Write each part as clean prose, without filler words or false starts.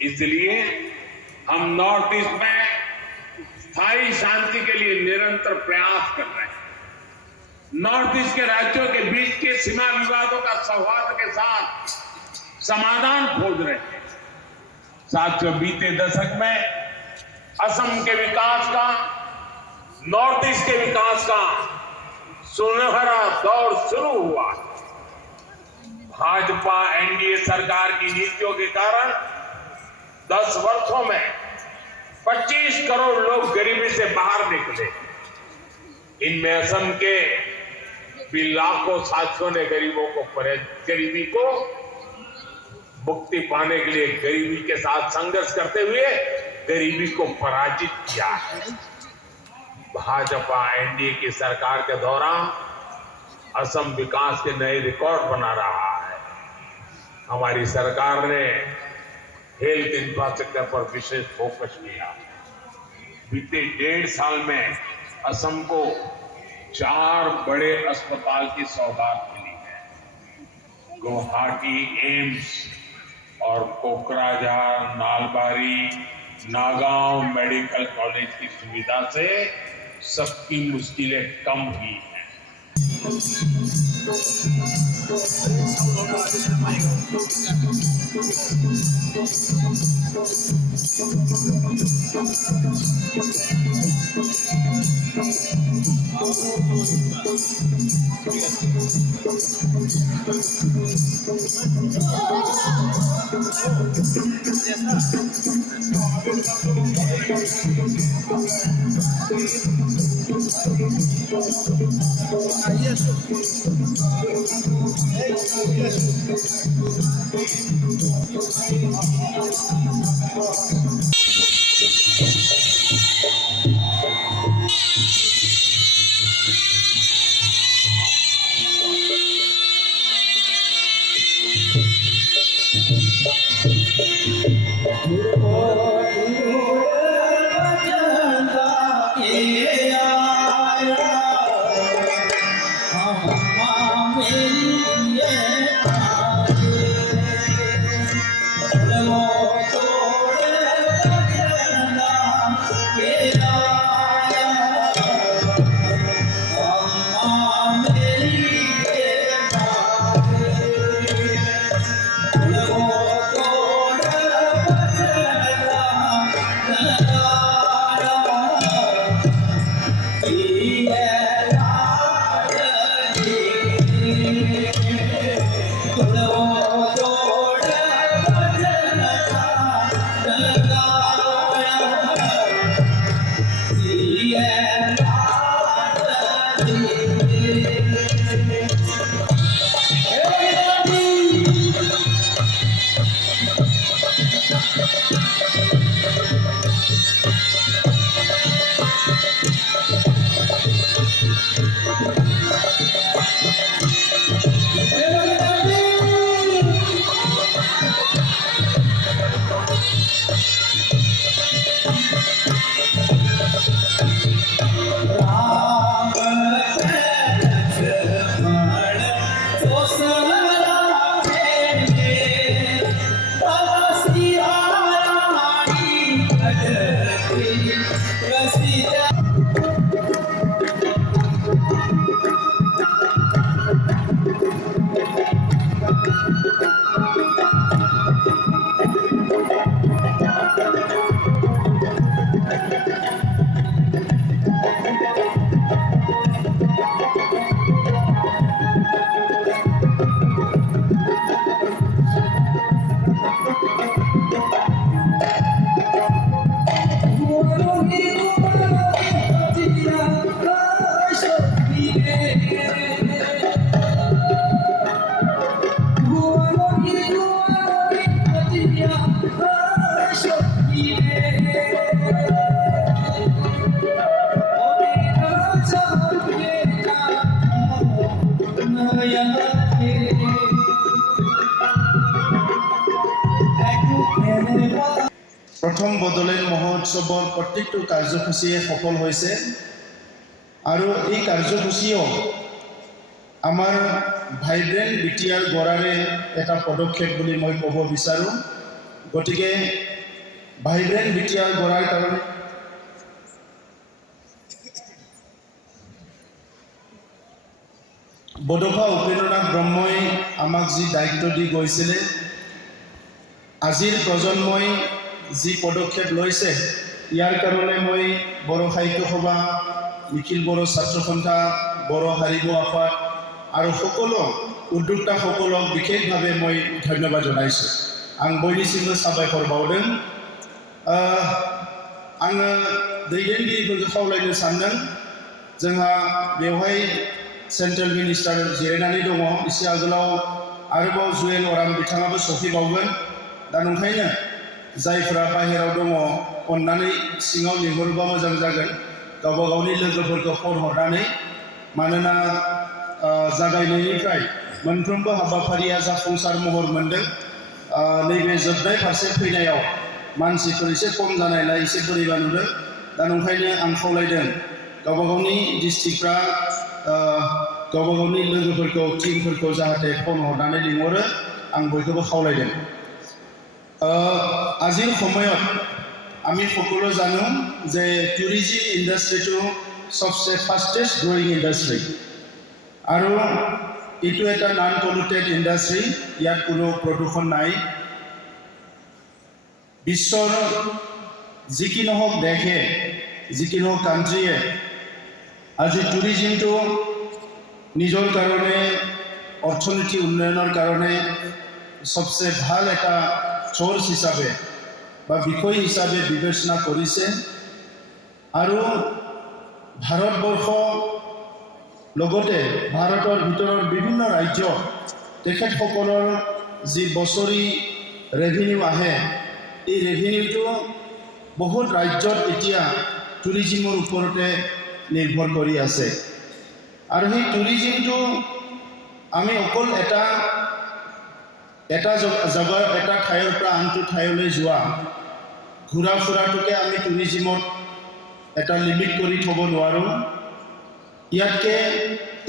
इसलिए हम north east में स्थायी शांति के लिए निरंतर प्रयास कर रहे हैं। नॉर्थ ईस्ट के राज्यों के बीच के सीमा विवादों का सौहार्द के साथ समाधान खोज रहे हैं। साथियों, बीते दशक में असम के विकास का, नॉर्थ ईस्ट के विकास का सुनहरा दौर शुरू हुआ। भाजपा एनडीए सरकार की नीतियों के कारण 10 वर्षों में 25 करोड़ लोग गरीबी से बाहर निकले। इनमें असम के भी लाखों साथियों ने गरीबी को मुक्ति पाने के लिए गरीबी के साथ संघर्ष करते हुए गरीबी को पराजित किया है। भाजपा एनडीए की सरकार के दौरान असम विकास के नए रिकॉर्ड बना रहा है। हमारी सरकार ने हेल्थ इंफ्रास्ट्रक्चर पर विशेष फोकस किया। बीते 1.5 साल में असम को 4 बड़े अस्पताल की सौगात मिली है। गुवाहाटी एम्स और कोकराझार, नालबारी, नागांव मेडिकल कॉलेज की सुविधा से सबकी मुश्किलें कम हुई हैं। प्रथम बडोलेण्ड महोत्सवर प्रत्येकটো কাৰ্যসূচীয়ে সফল হৈছে আৰু এই কাৰ্যসূচীও আমাৰ ভাইব্ৰেণ্ট বিটিআৰ গড়াৰে এটা পদক্ষেপ বুলি মই ক'ব বিচাৰোঁ। গতিকে ভাইব্ৰেণ্ট বিটিআৰ গঢ়াৰ কাৰণে বডফা উপেন্দ্ৰনাথ ব্ৰহ্মই আমাক যি দায়িত্ব দি গৈছিলে, আজিৰ প্ৰজন্মই যি পদক্ষেপ লৈছে, ইয়াৰ কাৰণে মই বড়ো সাহিত্য সভা, নিখিল বড়ো ছাত্ৰ সন্থা, বড়ো হাৰিব আফাদ আৰু সকলো উদ্যোক্তাসকলক বিশেষভাৱে মই ধন্যবাদ জনাইছোঁ। आं बयनिसिमबो साबायखर बावदों। आङो दैदेनगिरिफोरखौ खावलायनो सानदों, जोंहा बेवहाय सेन्ट्रेल मिनिस्टार जिरायनानै दङ, एसे आगोलाव आरोबाव जुएल अराम बिथाङाबो सफैबावगोन। दा नंखायनो जायफोरा बाहेरायाव दङ अननानै सिङाव लिंहरोबा मोजां जागोन, गावबा गावनि लोगोफोरखौ फन हरनानै, मानोना जागायनायनिफ्राय मोनफ्रोमबो हाबाफारिया जाफुंसार महर मोनदों। नैबे जोबनाय फारसे फैनायाव मानसिफोर एसे खम जानायलाय एसे बोरैबा नुदों। दा नंखायनो आं खावलायदों गावबा गावनि डिस्ट्रिक्टफ्रा गावबा गावनि लोगोफोरखौ टीमफोरखौ जाहाथे फन हरनानै लिंहरो, आं बयखौबो खावलायदों। আজিৰ সময়ত আমি সকলো জানো যে টুৰিজিম ইণ্ডাষ্ট্ৰিটো সবচে ফাষ্টেষ্ট গ্ৰ'য়িং ইণ্ডাষ্ট্ৰি আৰু এইটো এটা নন পলিউটেড ইণ্ডাষ্ট্ৰি, ইয়াত কোনো প্ৰদূষণ নাই। বিশ্বৰ যি কি নহওক দেশে, যি কি নহওক কাণ্ট্ৰিয়ে আজি টুৰিজিমটো নিজৰ কাৰণে অৰ্থনীতি উন্নয়নৰ কাৰণে সবচে ভাল এটা সোৰ্স হিসাবে বা বিষয় হিসাবে বিবেচনা কৰিছে। আৰু ভাৰতবৰ্ষ লগতে ভাৰতৰ ভিতৰৰ বিভিন্ন ৰাজ্য তেখেতসকলৰ যি বছৰি ৰেভিনিউ আহে, এই ৰেভিনিউটো বহুত ৰাজ্যত এতিয়া টুৰিজিমৰ ওপৰতে নিৰ্ভৰ কৰি আছে। আৰু সেই টুৰিজিমটো আমি অকল এটা জেগাৰ এটা ঠাইৰ পৰা আনটো ঠাইলৈ যোৱা ঘূৰা ফুৰাটোকে আমি টুৰিজিমত এটা লিমিট কৰি থ'ব নোৱাৰোঁ। ইয়াতকৈ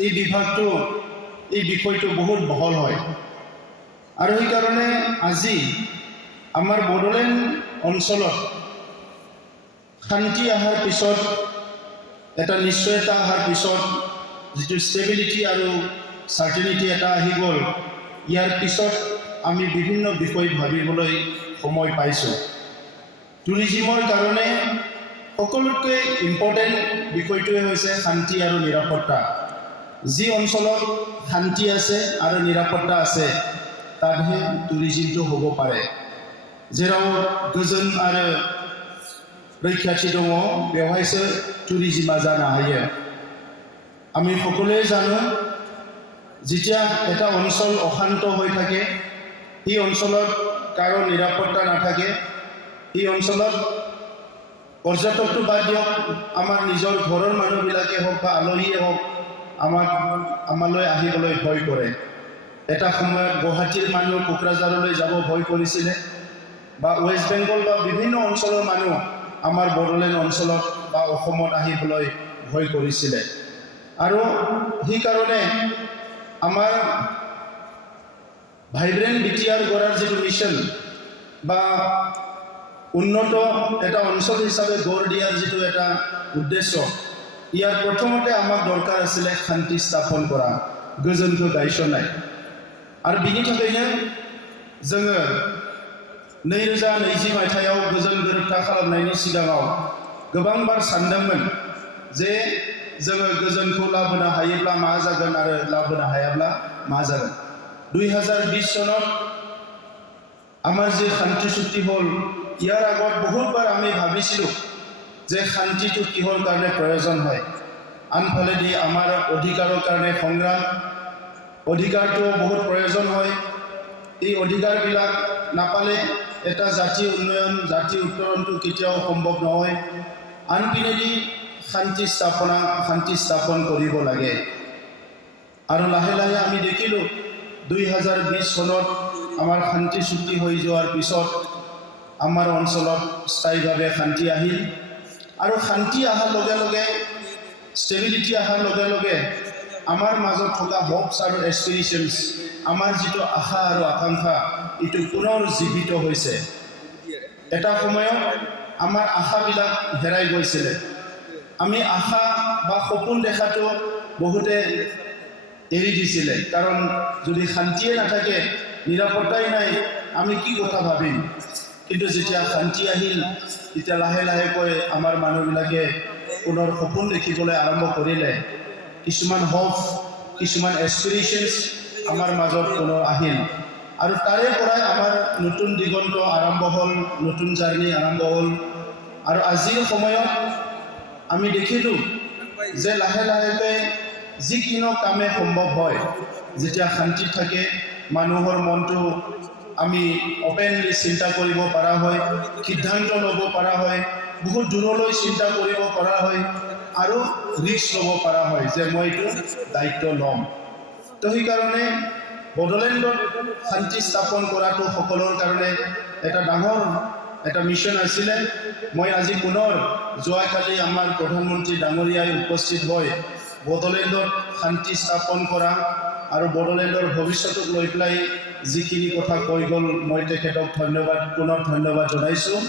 এই বিভাগটো, এই বিষয়টো বহুত বহল হয়। আৰু সেইকাৰণে আজি আমাৰ বড়োলেণ্ড অঞ্চলত শান্তি অহাৰ পিছত, এটা নিশ্চয়তা অহাৰ পিছত, যিটো ষ্টেবিলিটি আৰু চাৰ্টেনিটি এটা আহি গ'ল, ইয়াৰ পিছত আমি বিভিন্ন বিষয় ভাবিবলৈ সময় পাইছোঁ। টুৰিজিমৰ কাৰণে সকলোতকৈ ইম্পৰ্টেণ্ট বিষয়টোৱে হৈছে শান্তি আৰু নিৰাপত্তা। যি অঞ্চলত শান্তি আছে আৰু নিৰাপত্তা আছে, তাতহে টুৰিজিমটো হ'ব পাৰে। जेराव गोजोन आरो रैखाथि दङ, बेवहायसो टुरिजिमा जानो हायो। আমি সকলোৱে জানো, যেতিয়া এটা অঞ্চল অশান্ত হৈ থাকে, এই অঞ্চলত কাৰো নিৰাপত্তা নাথাকে, এই অঞ্চলত পৰ্যটকটো বাদ দিয়ক, আমাৰ নিজৰ ঘৰৰ মানুহবিলাকে হওক বা আলহীয়ে হওক আমালৈ আহিবলৈ ভয় কৰে। এটা সময়ত গুৱাহাটীৰ মানুহ কোকৰাঝাৰলৈ যাব ভয় কৰিছিলে, বা ৱেষ্ট বেংগল বা বিভিন্ন অঞ্চলৰ মানুহ আমাৰ বড়োলেণ্ড অঞ্চলত বা অসমত আহিবলৈ ভয় কৰিছিলে। আৰু সেইকাৰণে আমাৰ ভাইব্ৰেণ্ট বিটিআৰ গঢ়াৰ যিটো মিছন বা উন্নত এটা অঞ্চল হিচাপে গঢ় দিয়াৰ যিটো এটা উদ্দেশ্য, ইয়াৰ প্ৰথমতে আমাক দৰকাৰ আছিলে শান্তি স্থাপন কৰা, गोजोनखौ गायसननाय। आरो बिनि थाखायनो जोङो 2020 मायथाइयाव गोजोन गोरोबथा खालामनायनि सिगाङाव गोबांबार सानदोंमोन जे जोङो गोजोनखौ लाबोनो हायोब्ला मा जागोन आरो लाबोनो हायाब्ला मा जागोन। 2020 सনত আমাৰ যে শান্তি চুক্তি হ'ল, ইয়াৰ আগত বহুতবাৰ আমি ভাবিছিলোঁ যে শান্তিটো কিহৰ কাৰণে প্ৰয়োজন হয়। আনফালেদি আমাৰ অধিকাৰৰ কাৰণে সংগ্ৰাম, অধিকাৰটো বহুত প্ৰয়োজন হয়। এই অধিকাৰবিলাক নাপালে এটা জাতি উন্নয়ন, জাতি উত্তৰণটো কেতিয়াও সম্ভৱ নহয়। আনপিনেদি শান্তি স্থাপন কৰিব লাগে। আৰু লাহে লাহে আমি দেখিলোঁ 2020 চনত আমাৰ শান্তি চুক্তি হৈ যোৱাৰ পিছত আমাৰ অঞ্চলত স্থায়ীভাৱে শান্তি আহিল। আৰু শান্তি অহাৰ লগে লগে, ষ্টেবিলিটি অহাৰ লগে লগে আমাৰ মাজত থকা হপছ আৰু এস্পিৰেশ্যনছ, আমাৰ যিটো আশা আৰু আকাংক্ষা, এইটো পুনৰ জীৱিত হৈছে। এটা সময়ত আমাৰ আশাবিলাক হেৰাই গৈছিলে। আমি আশা বা সপোন দেখাটো বহুতে এৰি দিছিলে, কাৰণ যদি শান্তিয়ে নাথাকে, নিৰাপত্তাই নাই, আমি কি কথা ভাবিম। কিন্তু যেতিয়া শান্তি আহিল, তেতিয়া লাহে লাহেকৈ আমাৰ মানুহবিলাকে পুনৰ সপোন দেখিবলৈ আৰম্ভ কৰিলে। কিছুমান হপ, কিছুমান এছপিৰেশ্যনছ আমাৰ মাজত পুনৰ আহিল, আৰু তাৰে পৰাই আমাৰ নতুন দিগন্ত আৰম্ভ হ'ল, নতুন জাৰ্ণি আৰম্ভ হ'ল। আৰু আজিৰ সময়ত আমি দেখিলোঁ যে লাহে লাহেকৈ যিকোনো কামে সম্ভৱ হয় যেতিয়া শান্তিত থাকে। মানুহৰ মনটো আমি অপেনলি চিন্তা কৰিব পৰা হয়, সিদ্ধান্ত ল'ব পৰা হয়, বহুত দূৰলৈ চিন্তা কৰিব পৰা হয়, আৰু ৰিস্ক ল'ব পৰা হয় যে মই এইটো দায়িত্ব ল'ম। তো সেইকাৰণে বড়োলেণ্ডত শান্তি স্থাপন কৰাটো সকলৰ কাৰণে এটা ডাঙৰ এটা মিছন আছিলে। মই আজি পুনৰ যোৱাকালি আমাৰ প্ৰধানমন্ত্ৰী ডাঙৰীয়াই উপস্থিত হৈ বড়োলেণ্ডত শান্তি স্থাপন কৰা আৰু বড়োলেণ্ডৰ ভৱিষ্যতক লৈ পেলাই যিখিনি কথা কৈ গ'ল, মই তেখেতক পুনৰ ধন্যবাদ জনাইছোঁ।